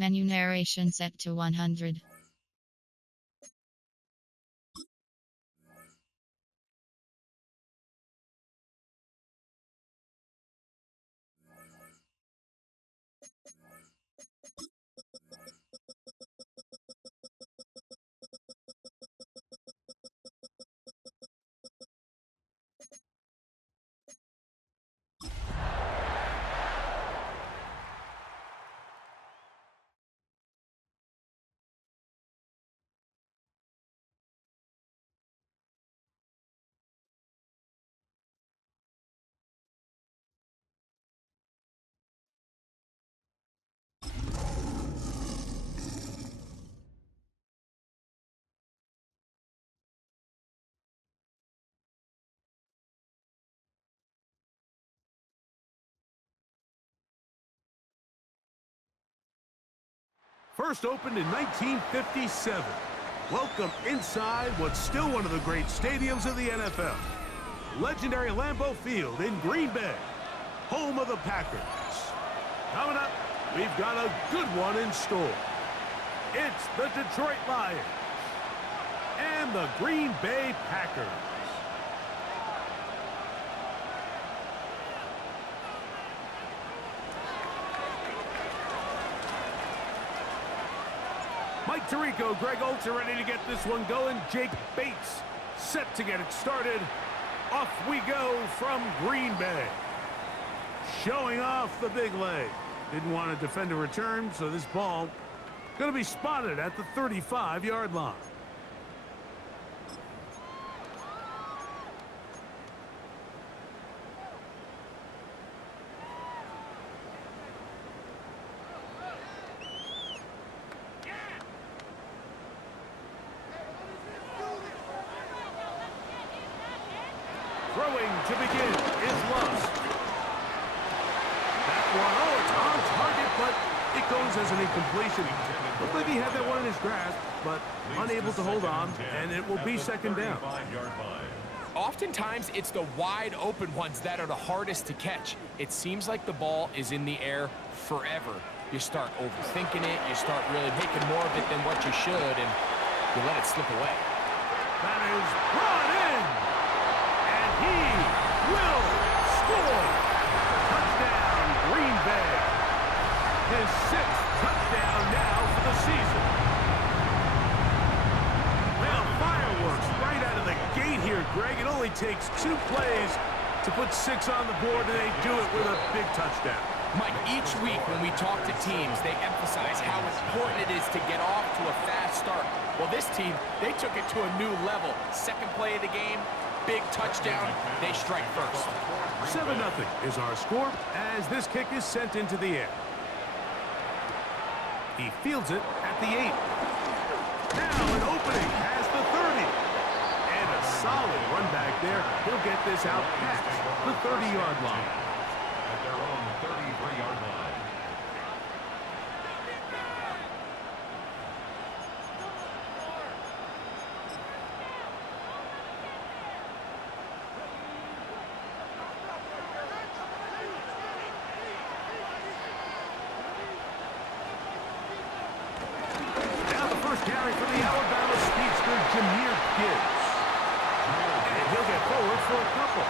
Menu narration set to 100. First opened in 1957. Welcome inside what's still one of the great stadiums of the NFL. Legendary Lambeau Field in Green Bay, home of the Packers. Coming up, we've got a good one in store. It's the Detroit Lions and the Green Bay Packers. Mike Tirico, Greg Oltz are ready to get this one going. Jake Bates set to get it started. Off we go from Green Bay. Showing off the big leg. Didn't want to defend a return, so this ball going to be spotted at the 35-yard line. Throwing to begin is Lusk. That one, oh, it's on target, but it goes as an incompletion. Looked like he had that one in his grasp, but unable to hold on, and it will be second down. Oftentimes, it's the wide open ones that are the hardest to catch. It seems like the ball is in the air forever. You start overthinking it, you start really making more of it than what you should, and you let it slip away. That is brought in, and he will score. Touchdown, Green Bay. His 6th touchdown now for the season. Well, fireworks right out of the gate here, Greg. It only takes 2 plays to put 6 on the board, and they do it with a big touchdown. Mike, each week when we talk to teams, they emphasize how important it is to get off to a fast start. Well, this team, they took it to a new level. Second play of the game, big touchdown, they strike first. 7-0 is our score as this kick is sent into the air. He fields it at the 8. Now an opening past the 30. And a solid run back there. He'll get this out past the 30-yard line. At their own 33-yard line. Now the first carry for the Alabama speedster, Jahmyr Gibbs. And he'll get forward for a couple.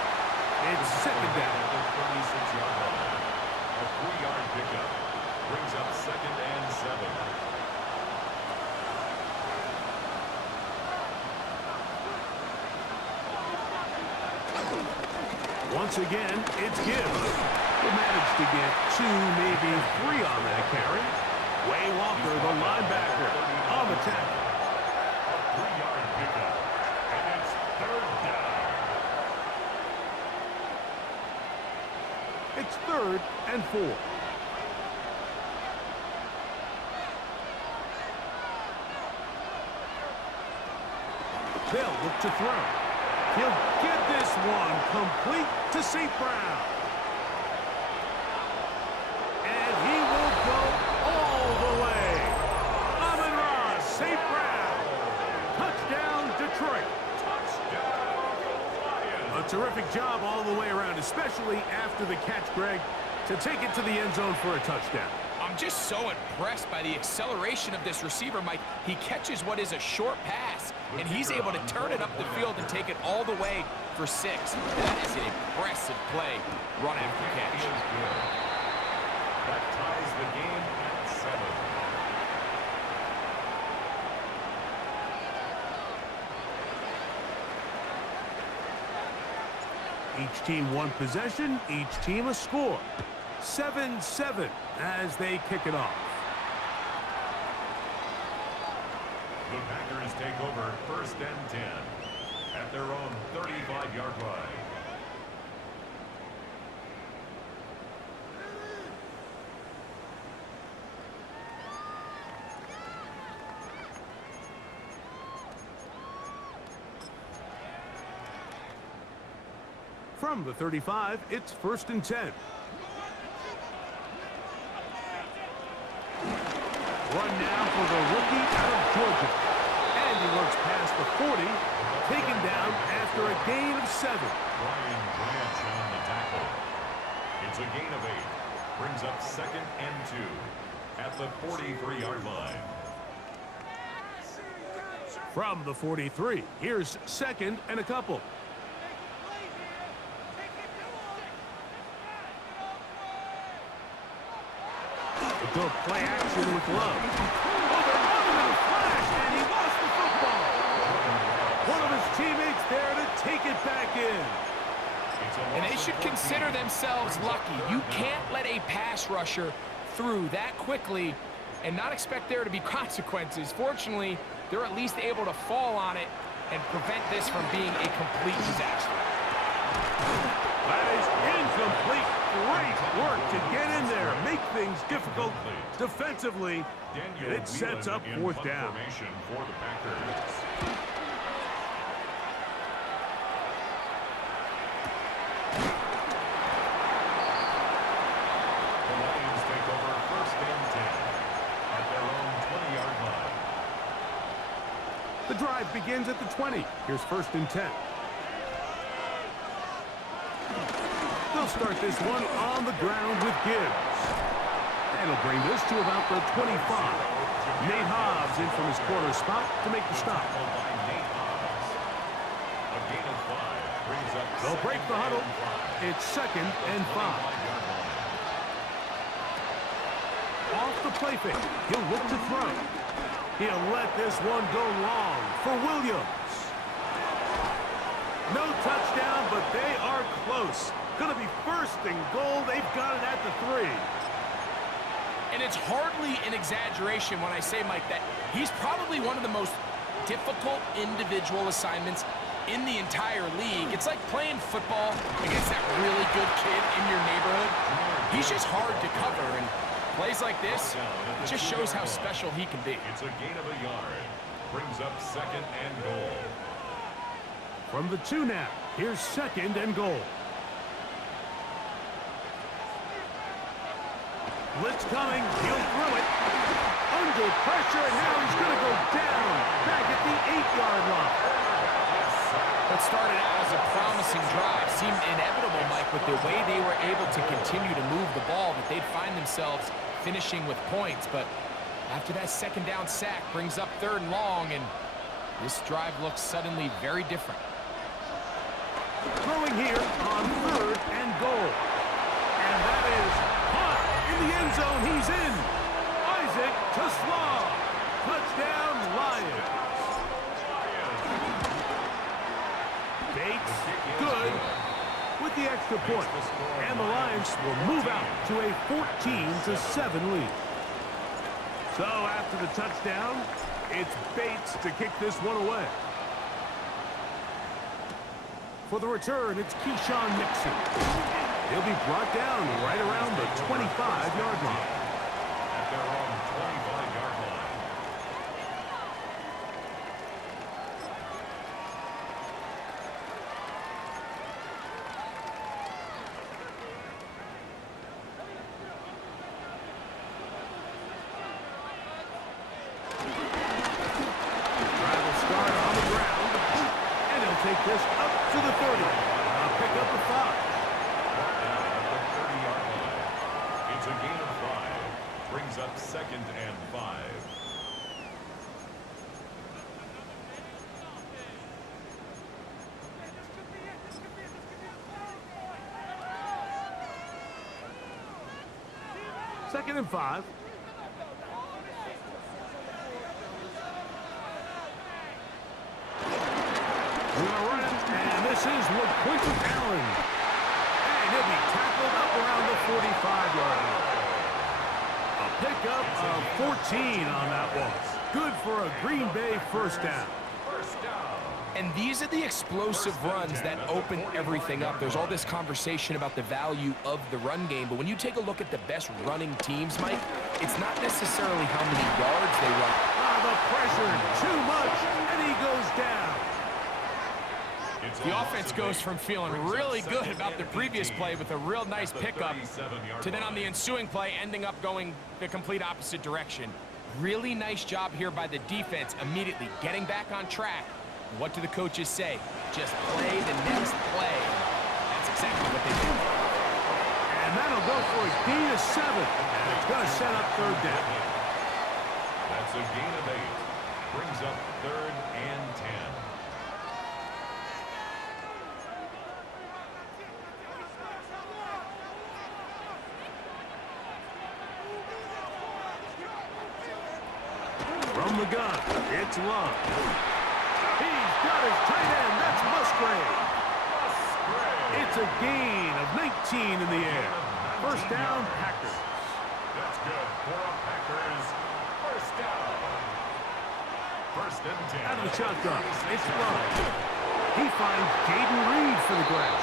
It's second down. 36-yard line. A 3-yard pickup brings up 2nd and 7. Once again, it's Gibbs. He'll manage to get 2, maybe 3 on that carry. Way Walker, the linebacker, on the tackle. A 3-yard pickup. And it's 3rd down. It's 3rd and 4. They'll look to throw. He'll get this one complete to St. Brown. And he will go all the way. Amon-Ra St. Brown. Touchdown, Detroit. A terrific job all the way around, especially after the catch, Greg, to take it to the end zone for a touchdown. I'm I'm just so impressed by the acceleration of this receiver, Mike. He catches what is a short pass, and he's able to turn it up the field and take it all the way for 6. That is an impressive play, run after catch. That ties the game at 7. Each team one possession, each team a score. 7-7 as they kick it off. The Packers take over 1st and 10 at their own 35-yard line. From the 35, it's 1st and 10. Run now for the rookie out of Georgia. And he works past the 40, taken down after a gain of 7. Brian Branch on the tackle. It's a gain of 8. Brings up 2nd and 2 at the 43-yard line. From the 43, here's 2nd and a couple. Good play action with Love. Oh, they're running in a flash, and he lost the football. One of his teammates there to take it back in. And they should consider themselves lucky. You can't let a pass rusher through that quickly and not expect there to be consequences. Fortunately, they're at least able to fall on it and prevent this from being a complete disaster. That is incomplete. Great work to get in there, make things difficult defensively, and it sets up 4th down. For the Packers. The Lions take over 1st and 10 at their own 20-yard line. The drive begins at the 20. Here's 1st and 10. They'll start this one on the ground with Gibbs. That'll bring this to about the 25. Nate Hobbs in from his corner spot to make the stop. A gain of 5 brings up. They'll break the huddle. It's 2nd and 5. Off the play fake. He'll look to throw. He'll let this one go long for Williams. No touchdown, but they are close. Going to be 1st and goal. They've got it at the 3. And it's hardly an exaggeration when I say, Mike, that he's probably one of the most difficult individual assignments in the entire league. It's like playing football against that really good kid in your neighborhood. He's just hard to cover, and plays like this just shows how special he can be. It's a gain of a yard. Brings up 2nd and goal. From the 2 now, here's 2nd and goal. Blitz coming, he'll throw it. Under pressure, and now he's going to go down. Back at the 8-yard line. What started out as a promising drive seemed inevitable, Mike, with the way they were able to continue to move the ball, that they'd find themselves finishing with points. But after that 2nd down sack brings up 3rd and long, and this drive looks suddenly very different. Throwing here on 3rd and goal. And that is caught in the end zone. He's in. Isaac to Slaw. Touchdown, Lions. Bates, good with the extra point. And the Lions will move out to a 14-7 lead. So after the touchdown, it's Bates to kick this one away. For the return, it's Keyshawn Nixon. He'll be brought down right around the 25-yard line. At their own 25-yard line. Drive will start on the ground, and he'll take this up to the 30. I'll pick up the 5. At the 30-yard line. It's a gain of 5. brings up 2nd and 5. Second and 5. We're going to run it, and this is Quinton Allen. And he'll be tackled up around the 45-yard line. A pickup of 14 on that one. Good for a Green Bay first down. And these are the explosive runs that open everything up. There's all this conversation about the value of the run game, but when you take a look at the best running teams, Mike, it's not necessarily how many yards they run. The pressure, too much, and he goes down. The offense goes from feeling really good about the previous play with a real nice pickup to then on the ensuing play ending up going the complete opposite direction. Really nice job here by the defense immediately getting back on track. What do the coaches say? Just play the next play. That's exactly what they did. And that'll go for a gain of 7. And it's going to set up third down. That's a gain of 8. Brings up 3rd and 10. From the gun, it's Love. He's got his tight end. That's Musgrave. It's a gain of 19 in the air. First down, Packers. That's good for a Packers first down. 1st and 10. Out of the shotgun, it's Love. He finds Jaden Reed for the grab.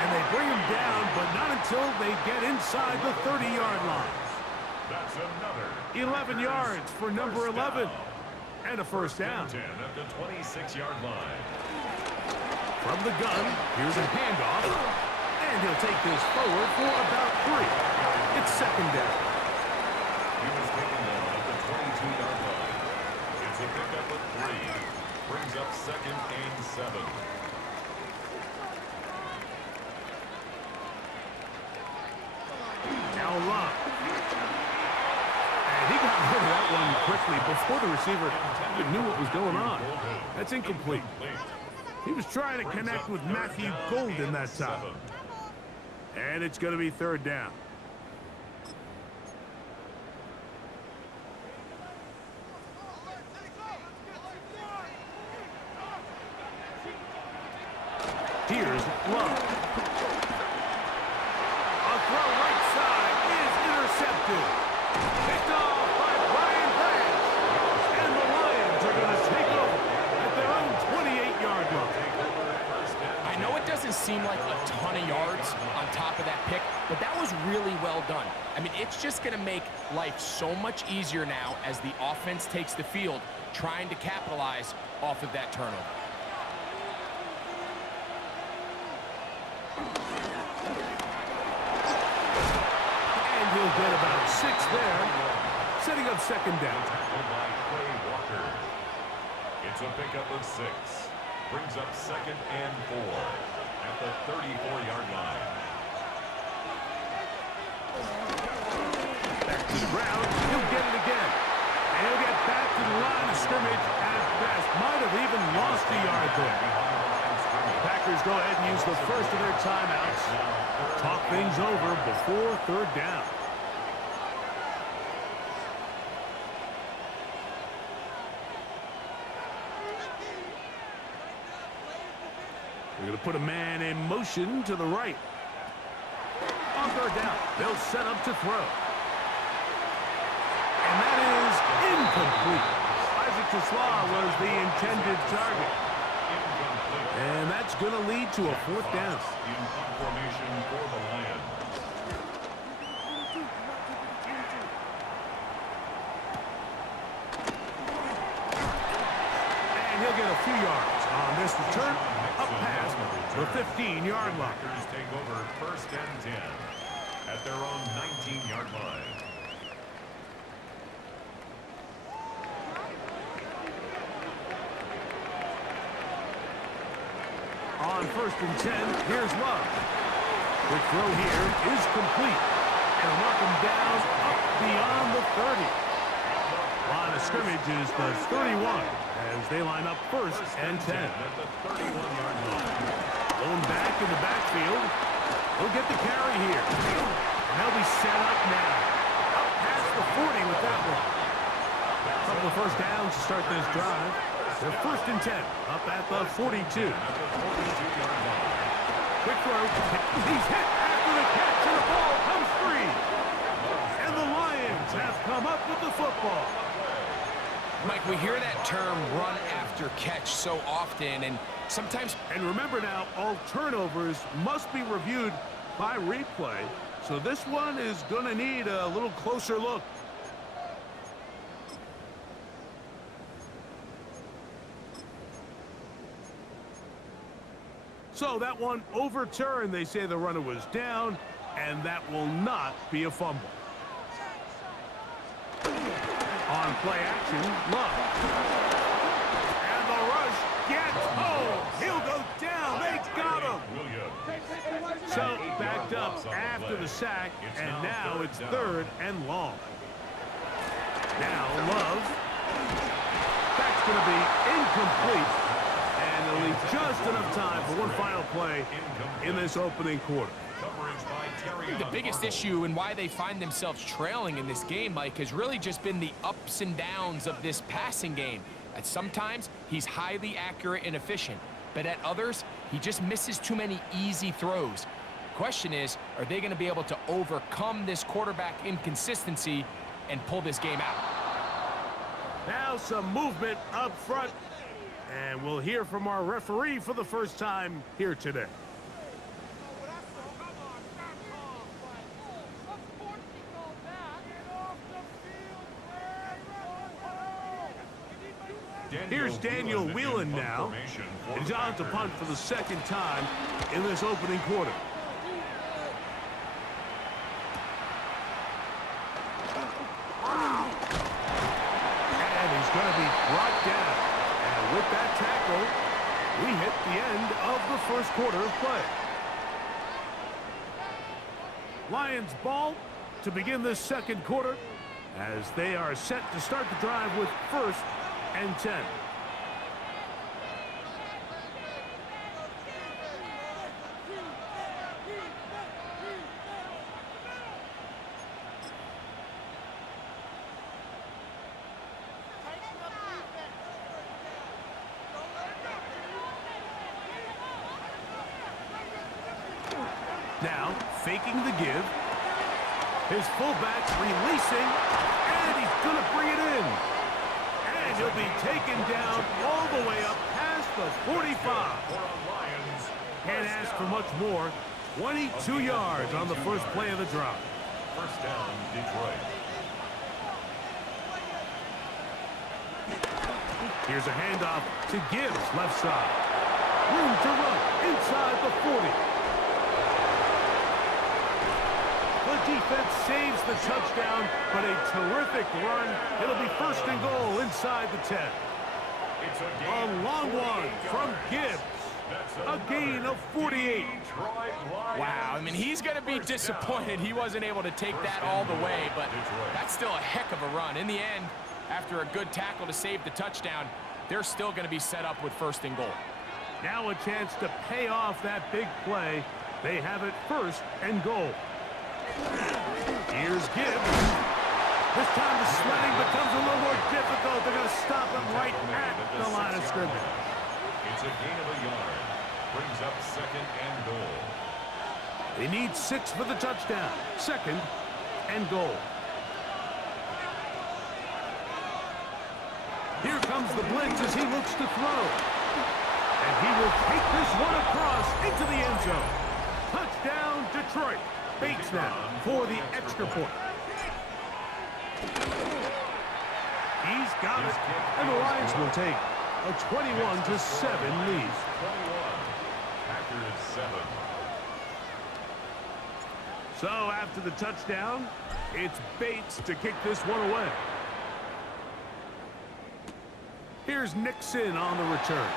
And they bring him down, but not until they get inside the 30-yard line. That's another 11 yards for number 11. And a first down. 10 at the 26-yard line. From the gun, here's a handoff. And he'll take this forward for about 3. It's second down. He was taken down at the 22-yard line. It's a pickup of 3. Brings up 2nd and 7. Now Love. And he got rid of that one quickly before the receiver even knew what was going on. That's incomplete. He was trying to connect with Matthew Golden that time. And it's going to be third down. Here's Love. A throw right side is intercepted. Picked off by Brian Branch. And the Lions are going to take over at their own 28-yard line. I know it doesn't seem like a ton of yards on top of that pick, but that was really well done. I mean, it's just going to make life so much easier now as the offense takes the field, trying to capitalize off of that turnover. And he'll get about 6 there, setting up second down. It's a pickup of 6. Brings up 2nd and 4 at the 34-yard line. Back to the ground. He'll get it again. And he'll get back to the line of scrimmage at best. Might have even lost a yard there. Packers go ahead and use the first of their timeouts. Talk things over before third down. They're going to put a man in motion to the right. On third down, they'll set up to throw. And that is incomplete. Isaac Tesla was the intended target. And that's going to lead to a fourth down. In formation for the Lions. And he'll get a few yards on this return up past the 15-yard line. Packers take over 1st and 10 at their own 19-yard line. On 1st and 10, here's Love. The throw here is complete. And mark him down up beyond the 30. Line of scrimmage is the 31 as they line up first and 10. Going back in the backfield. He'll get the carry here. And they'll be set up now. Up past the 40 with that one. A couple of first downs to start this drive. They're first and 10 up at the 42. Quick throw. He's hit after the catch, and the ball comes free. And the Lions have come up with the football. Mike, we hear that term run after catch so often, and sometimes... And remember now, all turnovers must be reviewed by replay. So this one is going to need a little closer look. So that one overturned. They say the runner was down, and that will not be a fumble. On play action, Love. And the rush gets home. He'll go down. They got him. So backed up after the sack, and now it's third and long. Now Love. That's going to be incomplete. And they'll leave just enough time for one final play in this opening quarter. The biggest issue and why they find themselves trailing in this game, Mike, has really just been the ups and downs of this passing game. At sometimes, he's highly accurate and efficient, but at others, he just misses too many easy throws. Question is, are they going to be able to overcome this quarterback inconsistency and pull this game out? Now some movement up front, and we'll hear from our referee for the first time here today. Here's Daniel Whelan now. He's on to punt for the second time in this opening quarter. And he's going to be brought down. And with that tackle, we hit the end of the first quarter of play. Lions ball to begin this second quarter as they are set to start the drive with first and 10. Now, faking the give. His fullback releasing, and he's going to bring it in. And he'll be taken down all the way up past the 45. Can't ask for much more. 22 yards on the first play of the drive. First down, Detroit. Here's a handoff to Gibbs, left side. Room to run inside the 40. The defense saves the touchdown, but a terrific run. It'll be first and goal inside the 10. A long one from Gibbs. A gain of 48. Wow, I mean, he's going to be disappointed he wasn't able to take that all the way, but that's still a heck of a run. In the end, after a good tackle to save the touchdown, they're still going to be set up with first and goal. Now a chance to pay off that big play. They have it first and goal. Here's Gibbs. This time the sledding becomes a little more difficult. They're going to stop him right at the line of scrimmage. It's a gain of a yard. Brings up second and goal. They need 6 for the touchdown. Second and goal. Here comes the blitz as he looks to throw. And he will take this one across into the end zone. Touchdown, Detroit. Bates now for the extra point. He's got it. And the Lions will take a 21-7 lead. 21. Packers 7. So after the touchdown, it's Bates to kick this one away. Here's Nixon on the return.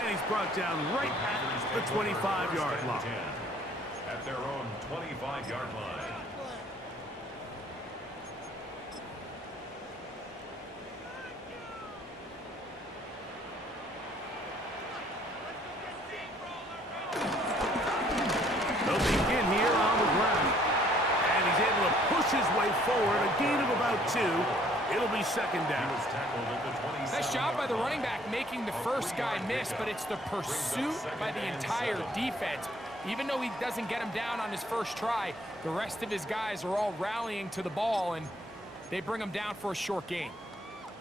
And he's brought down right at the 25-yard line. At their own 25-yard line. push his way forward, a gain of about 2. It'll be second down. Nice job by the running back making the first guy miss, but it's the pursuit by the entire defense. Even though he doesn't get him down on his first try, the rest of his guys are all rallying to the ball, and they bring him down for a short gain.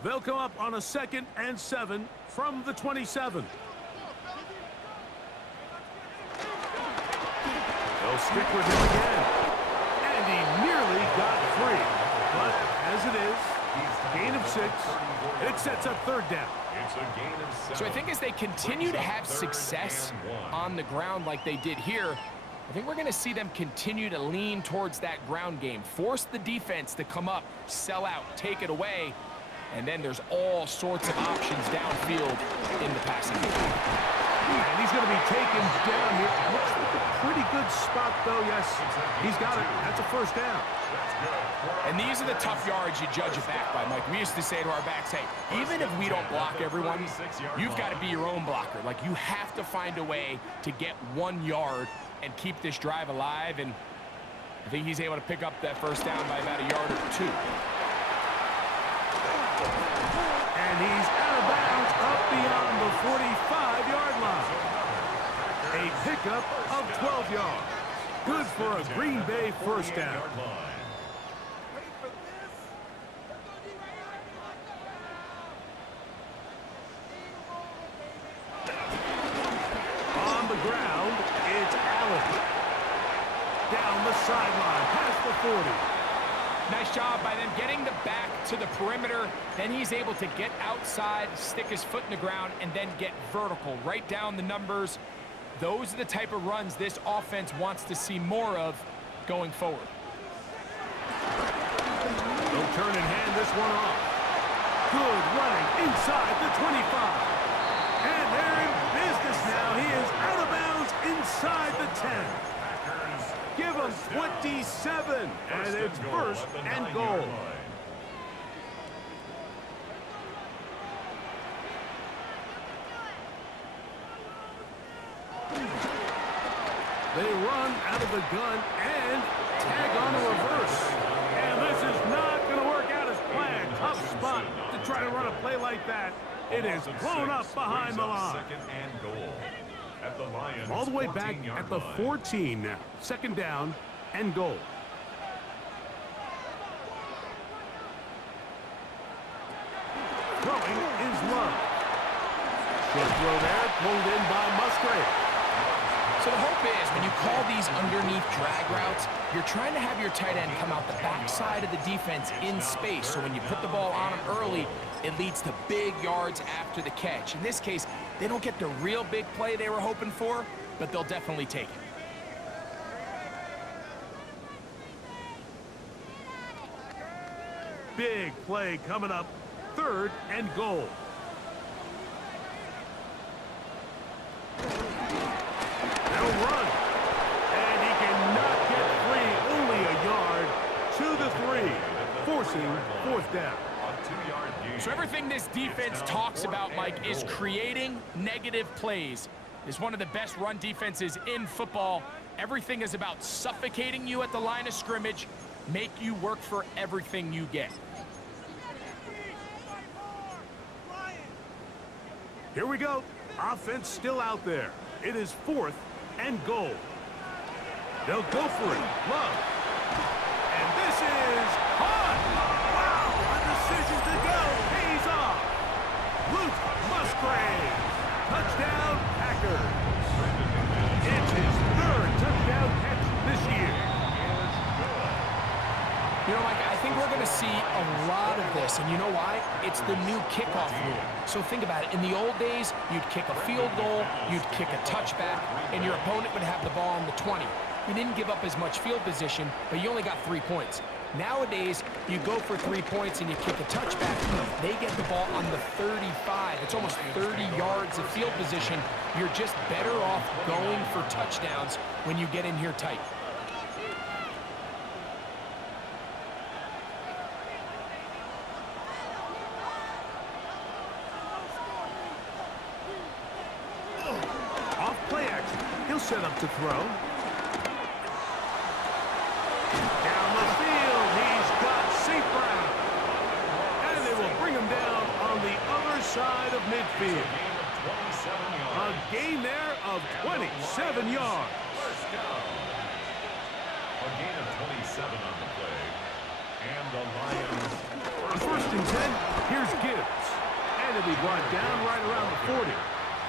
They'll come up on a 2nd and 7 from the 27. They'll stick with him again. And he nearly got free. But as it is, gain of 6. It sets up 3rd down. It's a gain of 7. So I think as they continue to have success on the ground like they did here, I think we're going to see them continue to lean towards that ground game. Force the defense to come up, sell out, take it away, and then there's all sorts of options downfield in the passing game. And he's going to be taken down here. Looks like a pretty good spot, though. Yes, he's got it. That's a 1st down. And these are the tough yards you judge it back by, Mike. We used to say to our backs, hey, even if we don't block everyone, you've got to be your own blocker. Like, you have to find a way to get 1 yard and keep this drive alive. And I think he's able to pick up that 1st down by about a yard or 2. And he's out of bounds up beyond the 45-yard line. A pickup of 12 yards. Good for a Green Bay 1st down. On the ground, it's Allen. Down the sideline, past the 40. Nice job by them getting the back to the perimeter. Then he's able to get outside, stick his foot in the ground, and then get vertical. Right down the numbers. Those are the type of runs this offense wants to see more of going forward. They'll turn and hand this one off. Good running inside the 25. And they're in business now. He is out of bounds inside the 10. Give him 27, and it's 1st and goal. They run out of the gun and tag on a reverse. And this is not going to work out as planned. Tough spot to try to run a play like that. It is blown up behind the line. 2nd and goal. At the Lions, All the way back at the 14 now. 2nd down and goal. Throwing is Love. Short throw there, pulled in by Musgrave. So the hope is when you call these underneath drag routes, you're trying to have your tight end come out the backside of the defense in space. So when you put the ball on him early, it leads to big yards after the catch. In this case, they don't get the real big play they were hoping for, but they'll definitely take it. Big play coming up. 3rd and goal. They'll run. And he cannot get free. Only a yard to the 3. Forcing 4th down. So everything this defense talks about, Mike, is creating negative plays. It's one of the best run defenses in football. Everything is about suffocating you at the line of scrimmage, make you work for everything you get. Here we go. Offense still out there. It is 4th and goal. They'll go for it. Love. And this is caught. Wow, the decision to go pays off. Luke Musgrave. Touchdown, Packers. It's his 3rd touchdown catch this year. You know, Mike, I think we're going to see a lot of this, and you know why? It's the new kickoff rule. So think about it. In the old days, you'd kick a field goal, you'd kick a touchback, and your opponent would have the ball on the 20. You didn't give up as much field position, but you only got 3 points. Nowadays, you go for 3 points and you kick a touchback. They get the ball on the 35. It's almost 30 yards of field position. You're just better off going for touchdowns when you get in here tight. Off play action. He'll set up to throw. Down the field. He midfield. A gain there of 27 yards. First down. A gain of 27 on the play. And the Lions. On first and 10, here's Gibbs. And he'll be brought down right around the 40.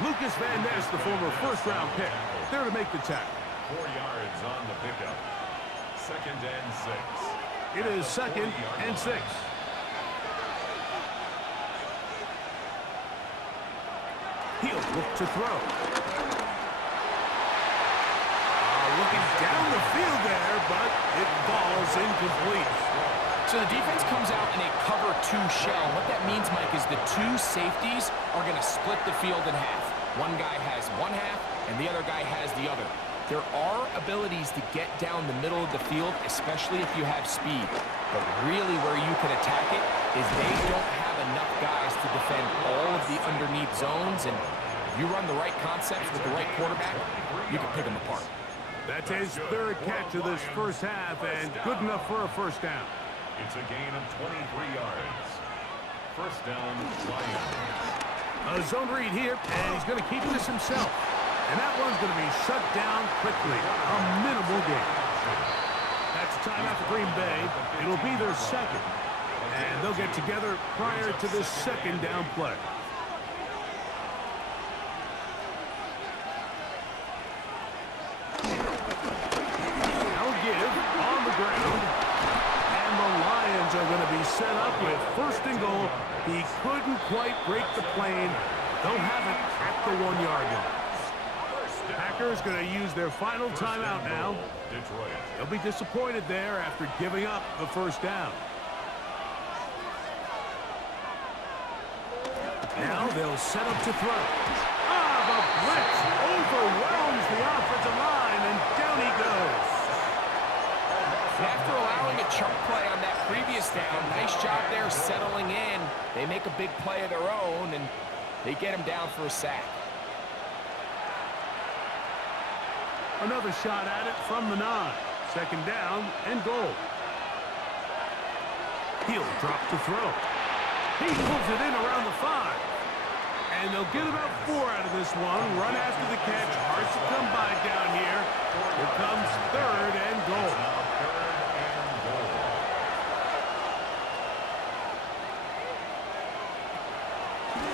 Lucas Van Ness, the former first-round pick, there to make the tackle. 4 yards on the pickup. Second and 6. It is second and 6. He'll look to throw. Looking down the field there, but it falls incomplete. So the defense comes out in a cover 2 shell. What that means, Mike, is the 2 safeties are going to split the field in half. One guy has one half, and the other guy has the other. There are abilities to get down the middle of the field, especially if you have speed. But really where you can attack it is they don't have enough guys to defend all of the underneath zones. And if you run the right concepts with the right quarterback, you can pick them apart. That's his third catch of this first half, and good enough for a first down. It's a gain of 23 yards. First down, Lions. A zone read here, and he's going to keep this himself. And that one's going to be shut down quickly. A minimal gain. That's a timeout for Green Bay. It'll be their second. And they'll get together prior to this second down play. Now give on the ground. And the Lions are going to be set up with first and goal. He couldn't quite break the plane. They'll have it at the 1-yard line. Packers going to use their final timeout now. Detroit. They'll be disappointed there after giving up the first down. Now they'll set up to throw. The blitz overwhelms the offensive line, and down he goes. After allowing a chunk play on that previous down, nice job there settling in. They make a big play of their own, and they get him down for a sack. Another shot at it from the 9. Second down and goal. He'll drop to throw. He pulls it in around the 5. And they'll get about 4 out of this one. Run after the catch. Hard to come by down here. Here comes third and goal.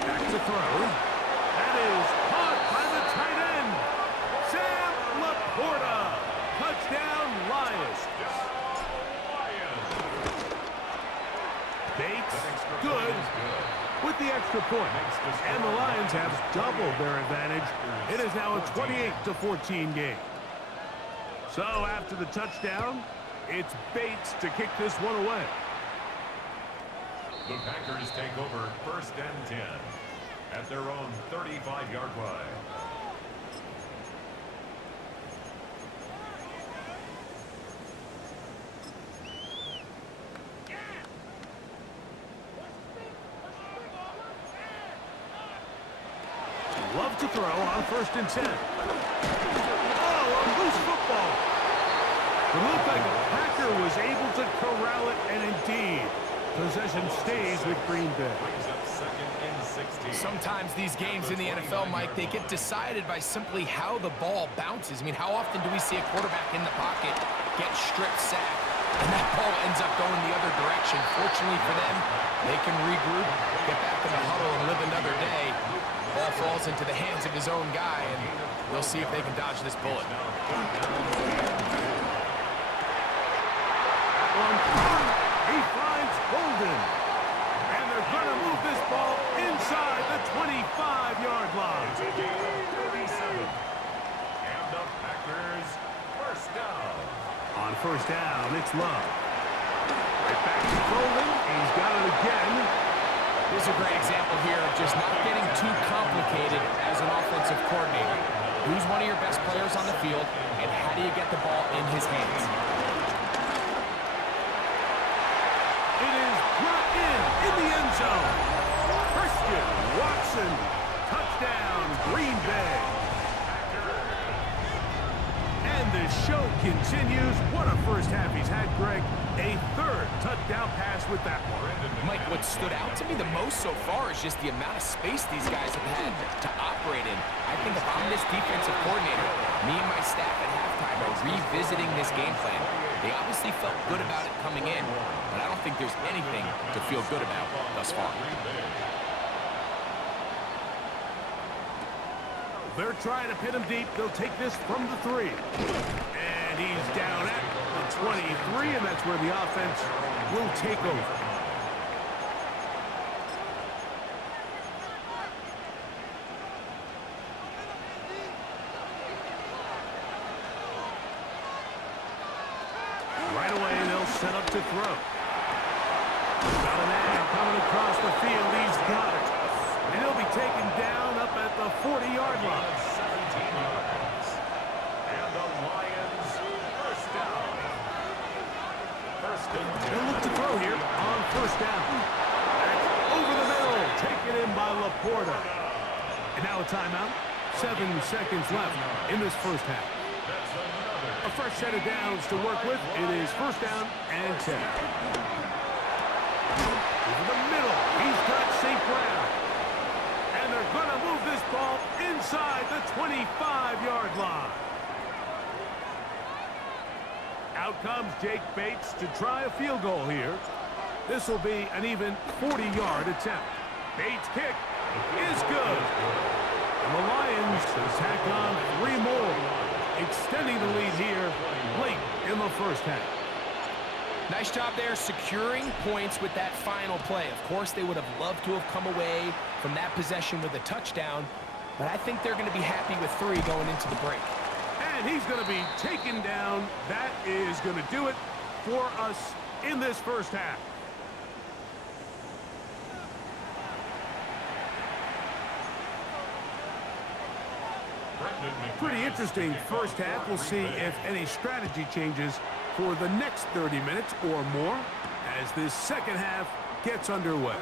Back to throw. That is caught by the tight end. Sam Laporta. Touchdown, Lions. Bates, good with the extra point. And the Lions have doubled their advantage. It is now a 28-14 game. So after the touchdown, it's Bates to kick this one away. The Packers take over first and 10 at their own 35-yard line. Love to throw on first and 10. A loose football. It looked like a Packer was able to corral it, and indeed, possession stays with Green Bay. Sometimes these games in the NFL, Mike, they get decided by simply how the ball bounces. I mean, how often do we see a quarterback in the pocket get stripped sack, and that ball ends up going the other direction? Fortunately for them, they can regroup, get back in the huddle, and live another day. Ball falls into the hands of his own guy, and we'll see if they can dodge this bullet. He finds Golden. And they're going to move this ball inside the 25-yard line. 37. And the Packers first down. On first down, it's Love. Right back to Golden. He's got it again. This is a great example here of just not getting too complicated as an offensive coordinator. Who's one of your best players on the field, and how do you get the ball in his hands? It is brought in the end zone. Christian Watson, touchdown, Green Bay. And the show continues. What a first half he's had, Greg. A third Touchdown pass with that one. Mike, what stood out to me the most so far is just the amount of space these guys have had to operate in. I think if I'm this defensive coordinator, me and my staff at halftime are revisiting this game plan. They obviously felt good about it coming in, but I don't think there's anything to feel good about thus far. They're trying to pin him deep. They'll take this from the 3. And he's down at the 23, and that's where the offense will take over. Right away, they'll set up to throw. Got a man coming across the field. He's got it. And he'll be taken down up at the 40-yard line. 17 yards. And the Lions first down. First and 10. They'll look to throw here on first down. That's over the middle. Taken in by Laporta. And now a timeout. 7 seconds left in this first half. A fresh set of downs to work with. It is first down and 10. Over the middle. He's got St. Brown. And they're going to move this ball inside the 25-yard line. Out comes Jake Bates to try a field goal here. This will be an even 40-yard attempt. Bates' kick is good. And the Lions tack on 3 more, extending the lead here late in the first half. Nice job there securing points with that final play. Of course, they would have loved to have come away from that possession with a touchdown, but I think they're going to be happy with 3 going into the break. And he's going to be taken down. That is going to do it for us in this first half. Pretty interesting first half. We'll see if any strategy changes for the next 30 minutes or more as this second half gets underway.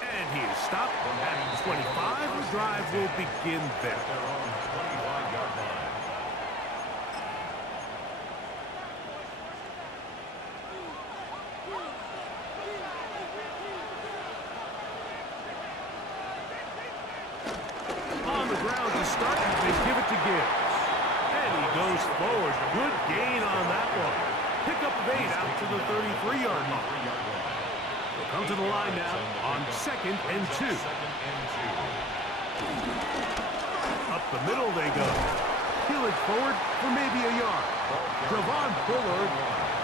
And he is stopped at 25. The drive will begin there. On the ground to start, they give it to Gibbs. And he goes forward. Good gain on that one. Pick up of 8 out to the 33-yard line. They'll come to the line now on 2nd and 2. Up the middle they go. He'll it forward for maybe a yard. Javon Bullard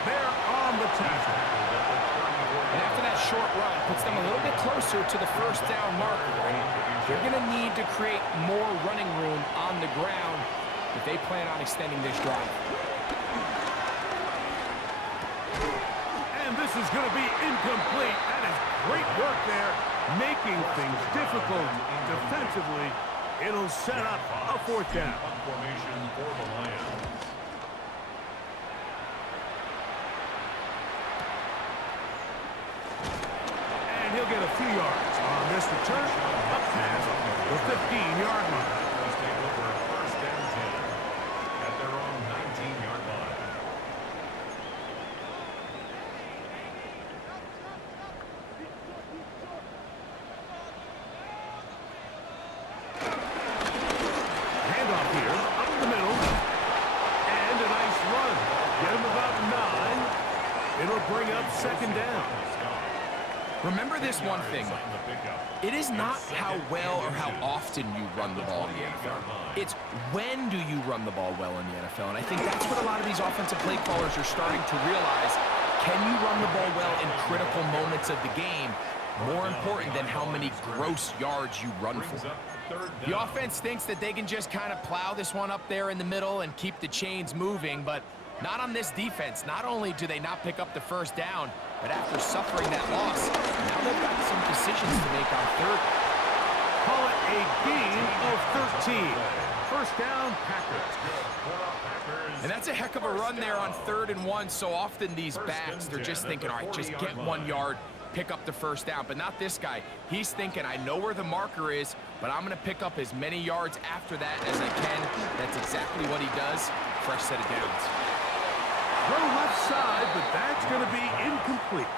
there on the tackle. And after that short run, puts them a little bit closer to the first down marker. They're going to need to create more running room on the ground if they plan on extending this drive. And this is going to be incomplete. That is great work there, making things difficult defensively. It'll set up a 4th down. Formation for the Lions. And he'll get a few yards on this return up past the 15-yard line. Let's take over first and 10 at their own 19-yard line. Handoff here, up the middle. And a nice run. Get him about 9. It'll bring up 2nd down. Remember this one thing. It is not how well or how often you run the ball in the NFL. It's when do you run the ball well in the NFL. And I think that's what a lot of these offensive play callers are starting to realize. Can you run the ball well in critical moments of the game? More important than how many gross yards you run for. The offense thinks that they can just kind of plow this one up there in the middle and keep the chains moving, but not on this defense. Not only do they not pick up the first down, but after suffering that loss, now they've got some decisions to make on 3rd. Call it a gain of 13. First down, Packers. And that's a heck of a run there on 3rd and 1. So often these backs, they're just thinking, all right, just get 1 yard, pick up the first down. But not this guy. He's thinking, I know where the marker is, but I'm going to pick up as many yards after that as I can. That's exactly what he does. Fresh set of downs. throw left side, but that's going to be incomplete.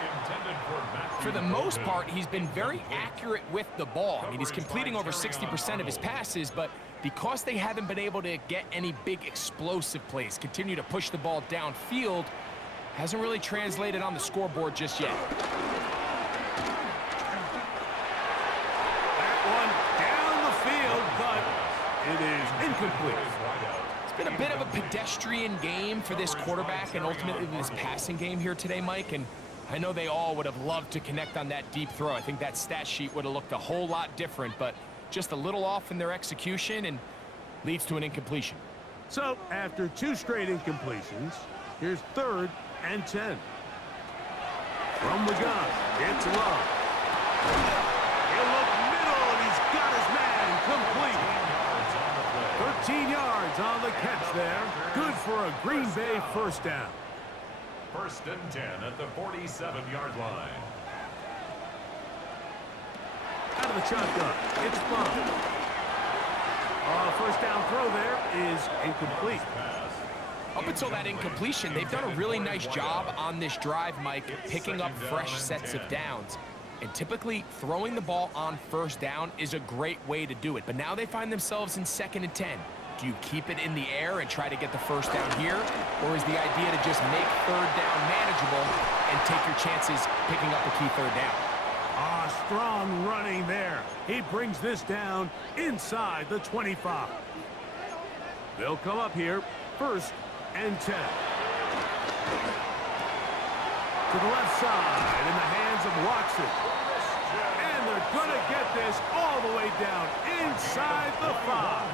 For the most part, he's been very accurate with the ball. I mean, he's completing over 60% of his passes, but because they haven't been able to get any big explosive plays, continue to push the ball downfield, hasn't really translated on the scoreboard just yet. That one down the field, but it is incomplete. It's been a bit of a pedestrian game for this quarterback and ultimately this passing game here today, Mike, and I know they all would have loved to connect on that deep throw. I think that stat sheet would have looked a whole lot different, but just a little off in their execution and leads to an incompletion. So, after 2 straight incompletions, here's 3rd and 10. From the gun, it's low. He'll look middle, and he's got his man complete. 13 yards on the catch there. Good for a Green Bay first down. 1st and 10 at the 47-yard line. Out of the shotgun, it's Bond. First down throw there is incomplete. Up until that incompletion, they've done a really nice job on this drive, Mike, picking up fresh sets of downs. And typically, throwing the ball on 1st down is a great way to do it. But now they find themselves in 2nd and 10. Do you keep it in the air and try to get the 1st down here? Or is the idea to just make 3rd down manageable and take your chances picking up a key 3rd down? Strong running there. He brings this down inside the 25. They'll come up here, 1st and 10. To the left side in the hands of Watson. And they're going to get this all the way down inside the 5.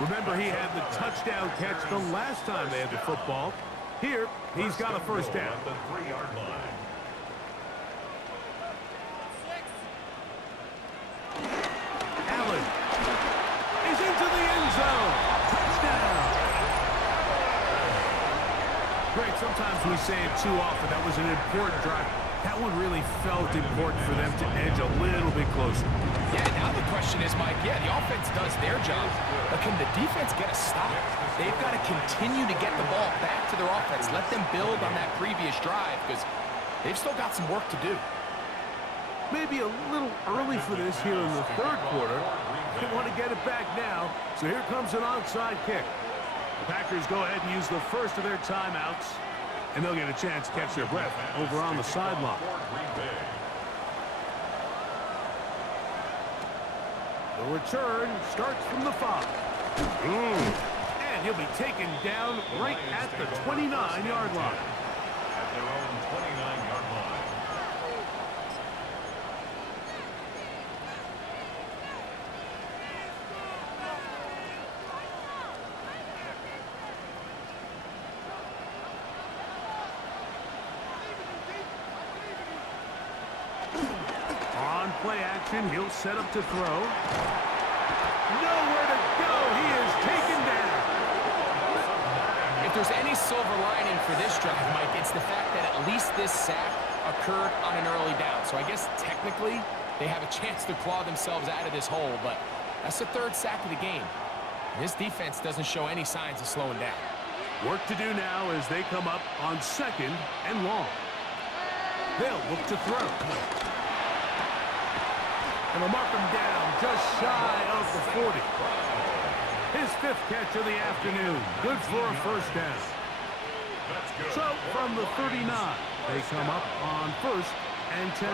Remember, he had the touchdown catch the last time they had the football. Here, he's got a 1st down. At the 3-yard line. Allen is into the end zone. Touchdown. Greg, sometimes we say it too often. That was an important drive. That one really felt important for them to edge a little bit closer. Yeah, now the question is, Mike, yeah, the offense does their job, but can the defense get a stop? They've got to continue to get the ball back to their offense. Let them build on that previous drive because they've still got some work to do. Maybe a little early for this here in the 3rd quarter. They want to get it back now, so here comes an onside kick. The Packers go ahead and use the first of their timeouts, and they'll get a chance to catch their breath over on the sideline. The return starts from the 5. And he'll be taken down right at the 29-yard line. At their own 29-yard line. Play action, he'll set up to throw. Nowhere to go, he is taken down. If there's any silver lining for this drive, Mike, it's the fact that at least this sack occurred on an early down. So I guess technically they have a chance to claw themselves out of this hole, but that's the 3rd sack of the game. This defense doesn't show any signs of slowing down. Work to do now as they come up on 2nd and long. They'll look to throw. And they'll mark him down just shy of the 40. His 5th catch of the afternoon. Good for a 1st down. So from the 39, they come up on 1st and 10.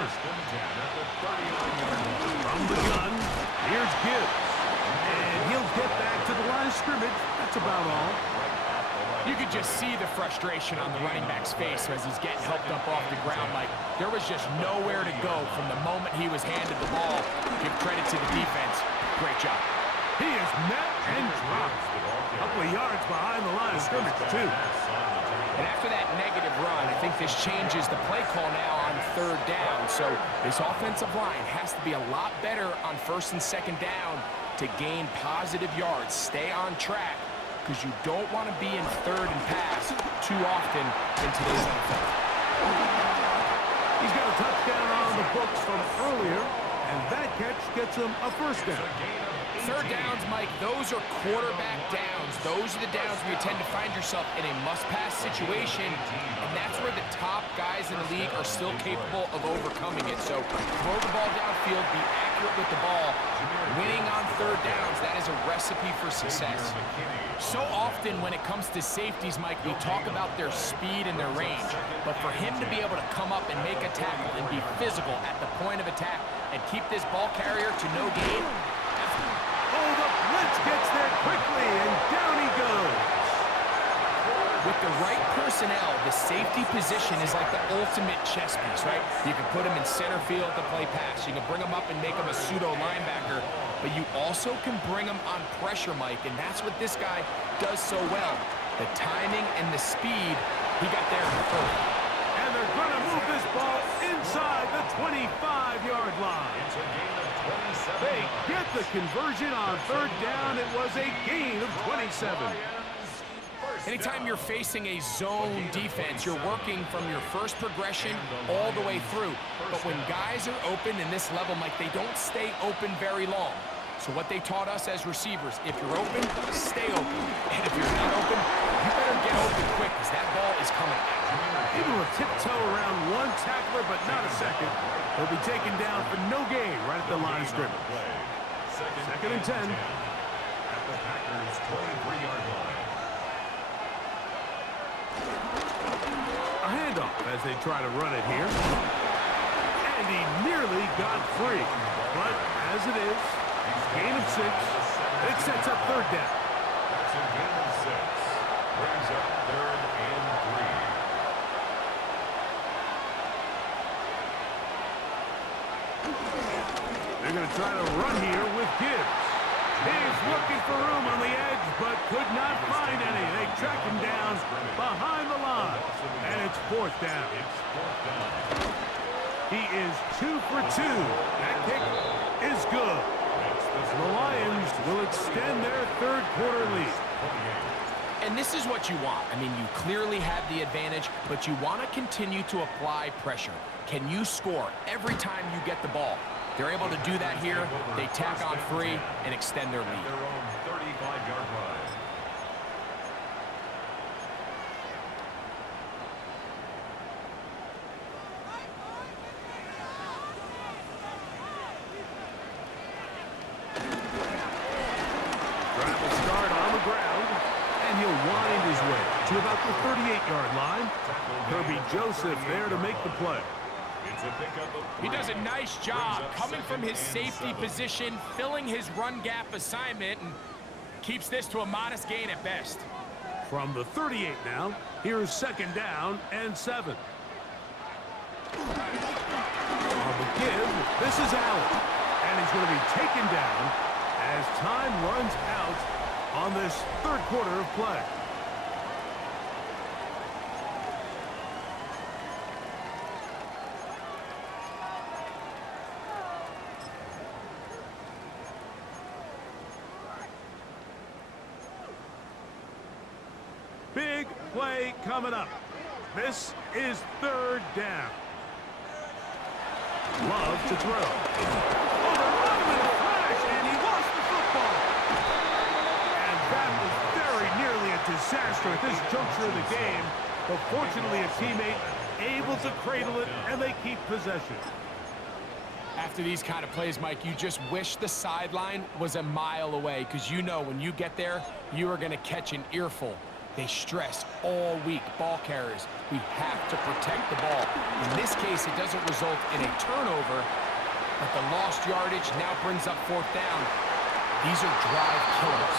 From the gun, here's Gibbs. And he'll get back to the line of scrimmage. That's about all. You could just see the frustration on the running back's face as he's getting helped up off the ground. Like, there was just nowhere to go from the moment he was handed the ball. Give credit to the defense. Great job. He is met and dropped. A couple of yards behind the line of scrimmage, too. And after that negative run, I think this changes the play call now on 3rd down. So this offensive line has to be a lot better on 1st and 2nd down to gain positive yards. Stay on track, because you don't want to be in 3rd and pass too often in today's NFL. He's got a touchdown on the books from earlier, And that catch gets him a first down. Third downs, Mike, those are quarterback downs. Those are the downs where you tend to find yourself in a must-pass situation, and that's where the top guys in the league are still capable of overcoming it. So throw the ball downfield, be accurate with the ball. Winning on third downs, that is a recipe for success. So often when it comes to safeties, Mike, we talk about their speed and their range, but for him to be able to come up and make a tackle and be physical at the point of attack and keep this ball carrier to no gain. Oh, the blitz gets there quickly, and down he goes. With the right personnel, the safety position is like the ultimate chess piece, right? You can put him in center field to play pass. You can bring him up and make him a pseudo linebacker, but you also can bring him on pressure, Mike, and that's what this guy does so well. The timing and the speed, he got there first. And they're going to move this ball inside the 25-yard line. It's a gain of 27. They get the conversion on third down. It was a gain of 27. Anytime you're facing a zone defense, you're working from your first progression all the way through. But when guys are open in this level, Mike, they don't stay open very long. So what they taught us as receivers, if you're open, stay open. And if you're not open, you better get open quick because that ball is coming out. Able to tiptoe around one tackler, but not a second. He'll be taken down for no gain right at the line of scrimmage. Second and 10. At the Packers' 23-yard line. A handoff as they try to run it here. And he nearly got free. But as it is, gain of 6. It sets up third down. That's a gain of 6. Brings up 3rd and 3. They're going to try to run here with Gibbs. He's looking for room on the edge, but could not find any. They track him down behind the line, and it's fourth down. He is 2 for 2. That kick is good. The Lions will extend their third quarter lead. And this is what you want. I mean, you clearly have the advantage, but you want to continue to apply pressure. Can you score every time you get the ball? They're able to do that here. They tack on 3 and extend their lead. Their own 35-yard line. Drive will start on the ground, and he'll wind his way to about the 38-yard line. Kirby Joseph there to make the play. It's a pickup of 3. He does a nice job coming from his safety position, filling his run gap assignment, and keeps this to a modest gain at best. From the 38 now, here's second down and 7. On the give, this is Allen, and he's going to be taken down as time runs out on this third quarter of play. Big play coming up. This is third down. Love to throw. Oh, the run with a flash, and he lost the football. And that was very nearly a disaster at this juncture of the game. But fortunately, a teammate able to cradle it, and they keep possession. After these kind of plays, Mike, you just wish the sideline was a mile away, because you know when you get there, you are going to catch an earful. They stress all week, ball carriers. We have to protect the ball. In this case, it doesn't result in a turnover, but the lost yardage now brings up fourth down. These are drive killers.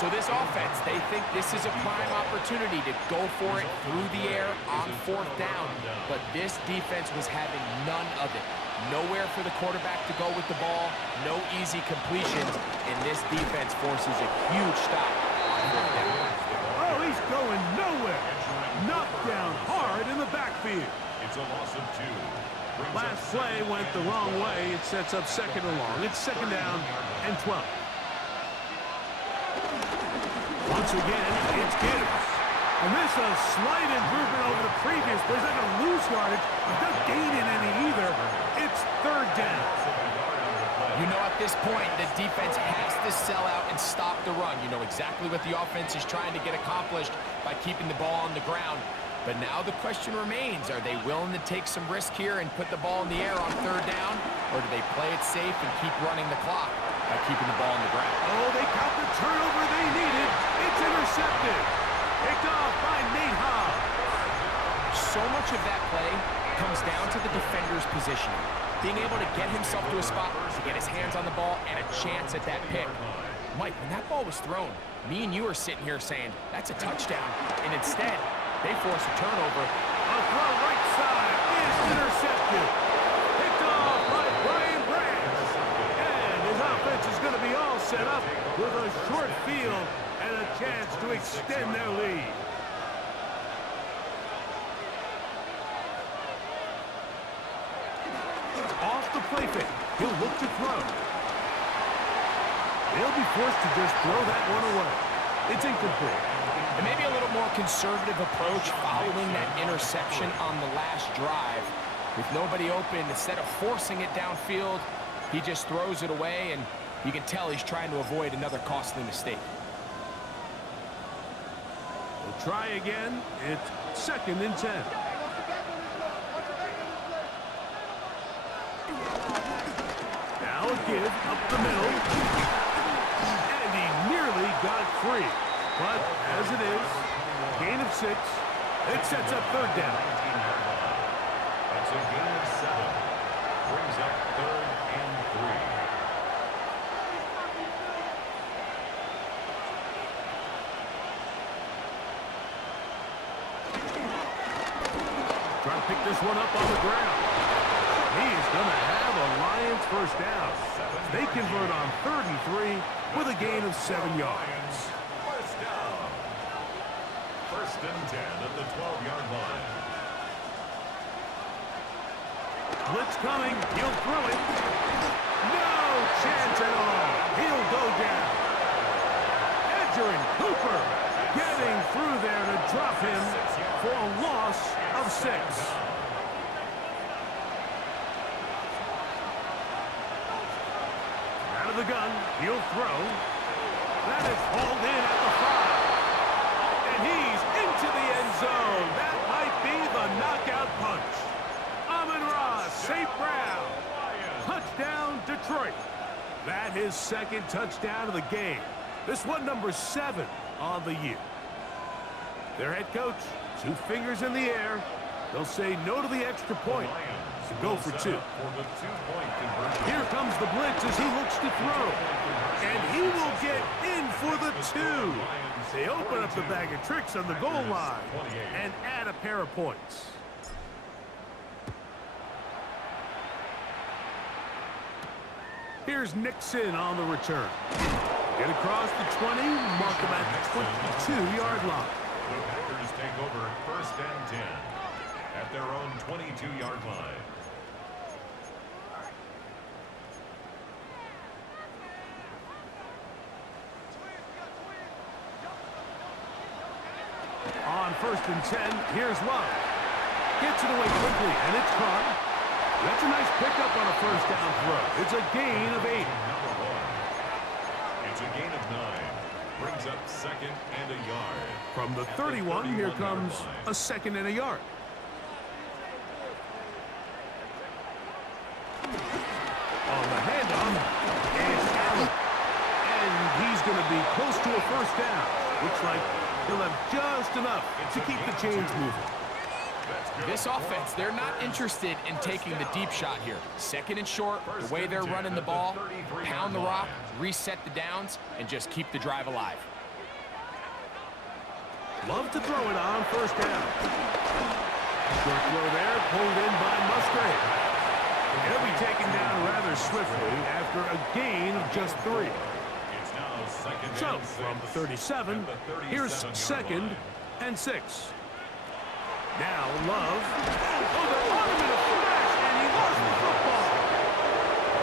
So this offense, they think this is a prime opportunity to go for it through the air on fourth down, but this defense was having none of it. Nowhere for the quarterback to go with the ball, no easy completions, and this defense forces a huge stop on fourth down. Oh, he's going nowhere. Knocked down hard in the backfield. It's a loss of 2. Last play went the wrong way. It sets up second and long. It's second down and 12. Once again, it's Gibbs. And this is a slight improvement over the previous. There's not going to lose yardage. He's not gaining any either. It's third down. You know at this point, the defense has to sell out and stop the run. You know exactly what the offense is trying to get accomplished by keeping the ball on the ground. But now the question remains, are they willing to take some risk here and put the ball in the air on third down? Or do they play it safe and keep running the clock by keeping the ball on the ground? Oh, they got the turnover they needed. It's intercepted. Picked off by Nate Hobbs. So much of that play comes down to the defender's positioning. Being able to get himself to a spot to get his hands on the ball and a chance at that pick. Mike, when that ball was thrown, me and you are sitting here saying, that's a touchdown. And instead, they force a turnover. A throw right side is intercepted. Picked off by Brian Branch. And his offense is going to be all set up with a short field and a chance to extend their lead. Off the play fake. He'll look to throw. They'll be forced to just throw that one away. It's incomplete. And maybe a little more conservative approach following that interception on the last drive. With nobody open, instead of forcing it downfield, he just throws it away, and you can tell he's trying to avoid another costly mistake. We'll try again. It's 2nd and 10. Now a give up the middle. And he nearly got free. But as it is, gain of 6. It sets up third down. That's a gain of 7. Brings up 3rd and 3. Trying to pick this one up on the ground. He's going to have a Lions first down. They convert on 3rd and 3 with a gain of 7 yards. First down. 1st and 10 at the 12-yard line. Blitz coming. He'll throw it. No chance at all. He'll go down. Edgerrin Cooper getting through there to drop him for a loss of 6. Out of the gun. He'll throw. That is hauled in at the 5. And he's into the end zone. That might be the knockout punch. Amon-Ra St. Brown. Touchdown, Detroit. That is 2nd touchdown of the game. This one number 7 on the year. Their head coach, 2 fingers in the air. They'll say no to the extra point to go for 2. Here comes the blitz as he looks to throw. And he will get in for the 2. They open up the bag of tricks on the goal line and add a pair of points. Here's Nixon on the return. Get across the 20, mark him at the 22-yard line. The Packers take over 1st and 10 at their own 22-yard line. On 1st and 10, here's Love. Gets it away quickly, and it's caught. That's a nice pickup on a first down throw. It's a gain of 8. It's a gain of 9. Brings up 2nd and a yard. From the 31, here comes a 2nd and a yard. On the handoff is Allen. And he's going to be close to a first down. Looks like he'll have just enough to keep the chains moving. This offense, they're not interested in taking the deep shot here. 2nd and short, the way they're running the ball, pound the rock, reset the downs, and just keep the drive alive. Love to throw it on 1st down. Short throw there, pulled in by Musgrave. He'll be taken down rather swiftly after a gain of just 3. It's now 2nd So, and 6 from the 37, here's 2nd and 6. Now, Love. Oh, they're on him in a flash, and he lost the football.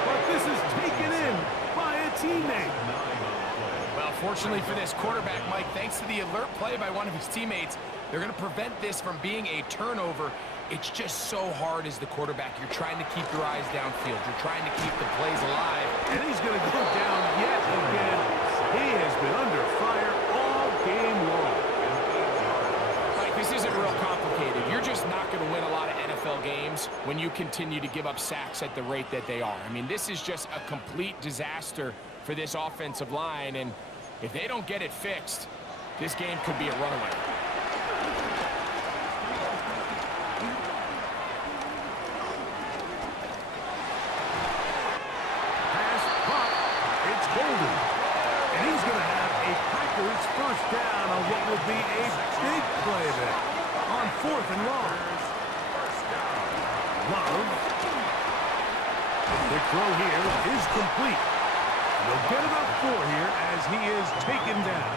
But this is taken in by a teammate. Well, fortunately for this quarterback, Mike, thanks to the alert play by one of his teammates, They're going to prevent this from being a turnover. It's just so hard as the quarterback. You're trying to keep your eyes downfield. You're trying to keep the plays alive. And he's going to go down yet again. He has been under fire all game long. Like, this isn't real complicated. You're just not going to win a lot of NFL games when you continue to give up sacks at the rate that they are. I mean, this is just a complete disaster for this offensive line, and if they don't get it fixed, this game could be a runaway. Pass, caught. It's Golden. And he's going to have a Packers first down on what will be a big play there on 4th and long. Love. The throw here is complete. They'll get about 4 here as he is taken down.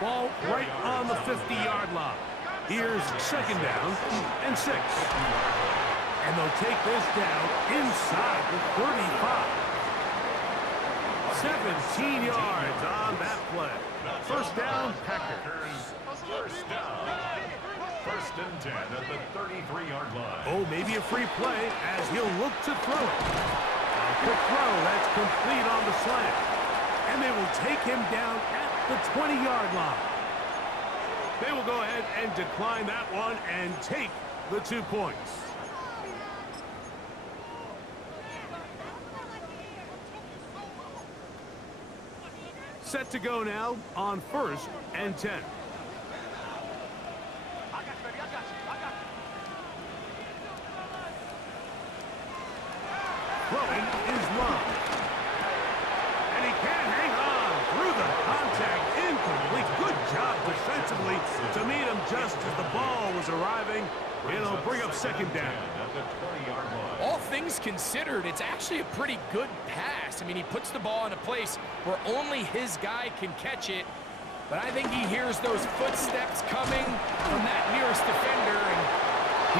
Ball right on the 50-yard line. Here's 2nd down and 6. And they'll take this down inside the 35. 17 yards on that play. First down, Packers. First down. 1st and 10 at the 33-yard line. Oh, maybe a free play as he'll look to throw it. A quick throw that's complete on the slant. And they will take him down at the 20-yard line. They will go ahead and decline that one and take the 2 points. Set to go now on 1st and 10. Throwing is Love. And he can't hang on through the contact. Incomplete. Good job defensively to meet him just as the ball was arriving. It'll bring up 2nd down. At the 20-yard line. All things considered, it's actually a pretty good pass. I mean, he puts the ball in a place where only his guy can catch it. But I think he hears those footsteps coming from that nearest defender, and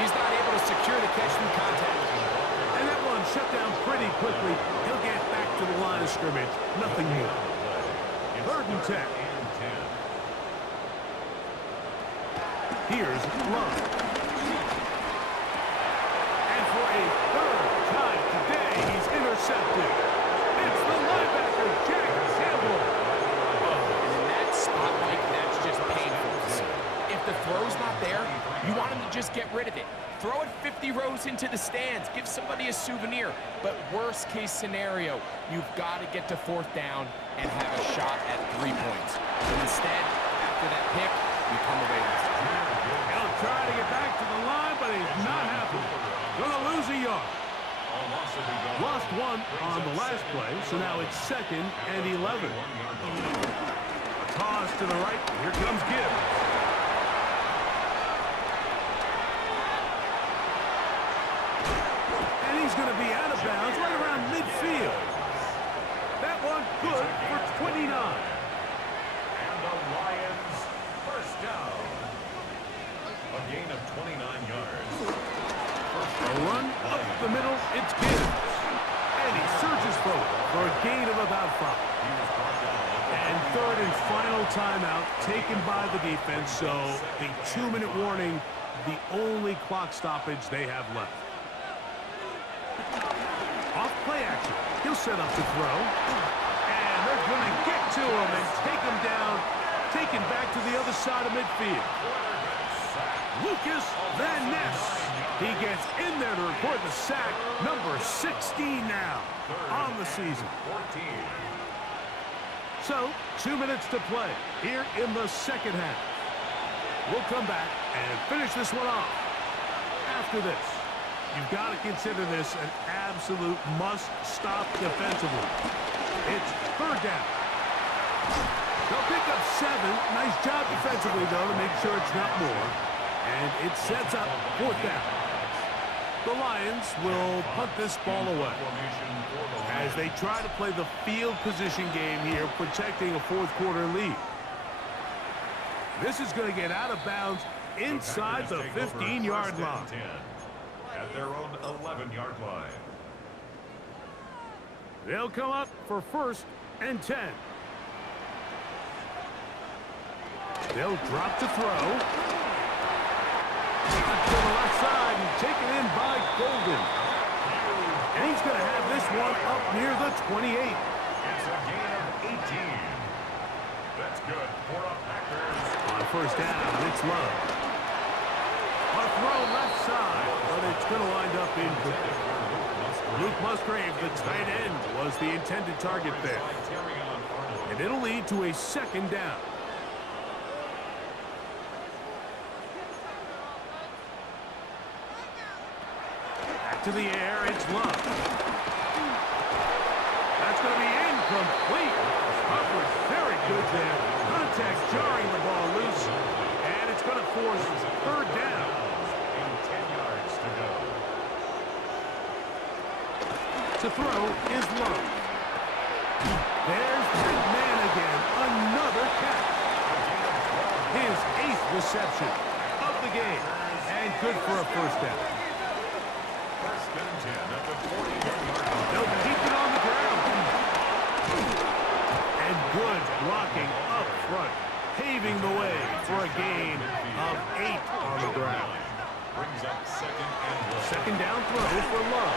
he's not able to secure the catch through contact. And that one shut down pretty quickly. He'll get back to the line of scrimmage. Nothing more. 3rd and 10. Here's Love. And for a 3rd time today, he's intercepted. It's the linebacker, Jack Campbell. And in that spot, Mike, that's just painful to see. If the throw's not there, you want him to just get rid of it. Throw it 50 rows into the stands. Give somebody a souvenir. But worst case scenario, you've got to get to 4th down and have a shot at 3 points. But instead, after that pick, you come away with it. He'll try to get back to the line, but he's not happy. Gonna lose a yard. Lost 1 on the last play, so now it's 2nd and 11. A toss to the right. Here comes Gibbs. And he's going to be out of bounds right around midfield. That one good for 29. And the Lions first down. A gain of 29 yards. A run up the middle, it's Gibbs. And he surges forward for a gain of about 5. And 3rd and final timeout taken by the defense, so the 2-minute warning, the only clock stoppage they have left. Off play action. He'll set up to throw. And they're going to get to him and take him down, taken back to the other side of midfield. Lucas Van Ness. He gets in there to record the sack, number 16 now on the season. So, 2 minutes to play here in the 2nd half. We'll come back and finish this one off. After this, you've got to consider this an absolute must-stop defensively. It's 3rd down. They'll pick up 7. Nice job defensively, though, to make sure it's not more. And it sets up 4th down. The Lions will punt this ball away as they try to play the field position game here, protecting a 4th quarter lead. This is going to get out of bounds inside the 15-yard line. At their own 11-yard line. They'll come up for 1st and 10. They'll drop to throw. To the left side and taken in by Golden. And he's going to have this one up near the 28. It's a gain of 18. That's good for a Packers. On first down, it's Love. A throw left side, but it's going to wind up incomplete. Luke Musgrave, the tight end, was the intended target there. And it'll lead to a second down. Back to the air, it's Love. That's going to be incomplete. Coverage very good there. Contact jarring the ball loose. And it's going to force third down. And 10 yards to go. To throw is Love. There's that man again. Another catch. His 8th reception of the game. And good for a first down. First and 10 at the 40-yard line. They'll keep it on the ground. And good blocking up front. Paving the way for a gain of 8 on the ground. Brings up second and one. Second down throw for Love.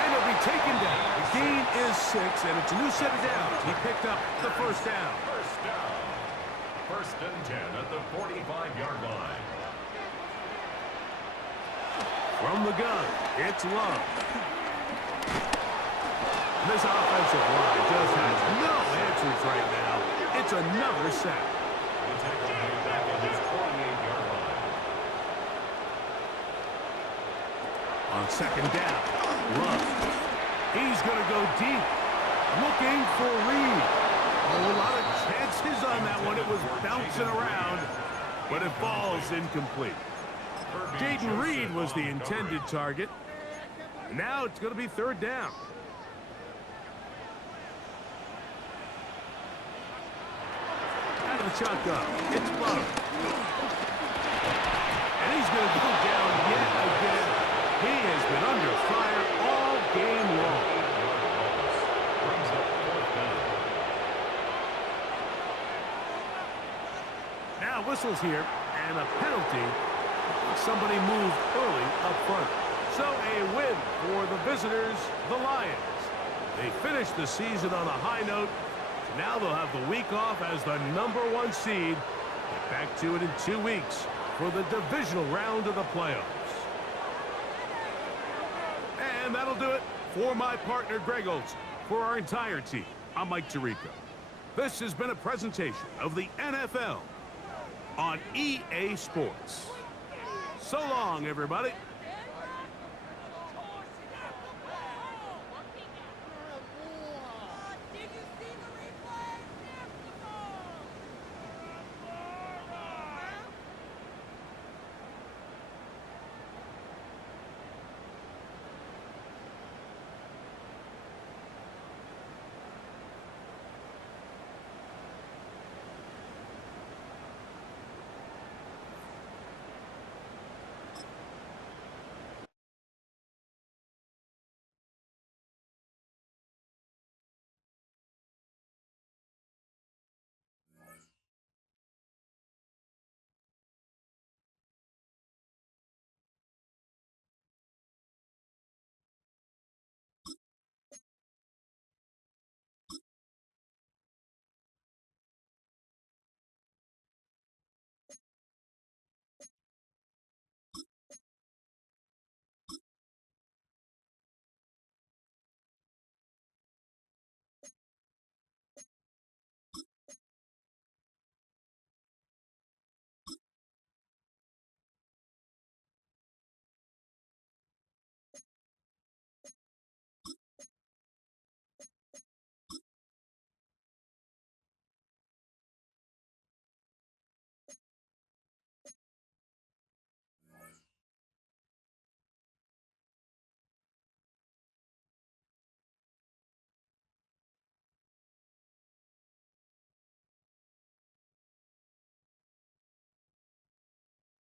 And he'll be taken down. The gain is 6, and it's a new set of downs. He picked up the first down. First down. First and 10 at the 45-yard line. From the gun, it's Love. This offensive line just has no answers right now. It's another sack. The tackle made back at his 48-yard line. On second down, Love. He's going to go deep, looking for Reed. Oh, a lot of chances on that one. It was bouncing around, but it falls incomplete. Jaden Reed was the intended target. And now it's going to be third down. Out of the shotgun, it's Love. And he's going to go down yet again. He has been under fire all game long. Brings up fourth down. Now whistles here, and a penalty. Somebody moved early up front. So a win for the visitors, the Lions. They finished the season on a high note. Now they'll have the week off as the #1 seed. Get back to it in 2 weeks for the divisional round of the playoffs. And that'll do it for my partner, Greg Olson. For our entire team, I'm Mike Tirico. This has been a presentation of the NFL on EA Sports. So long, everybody.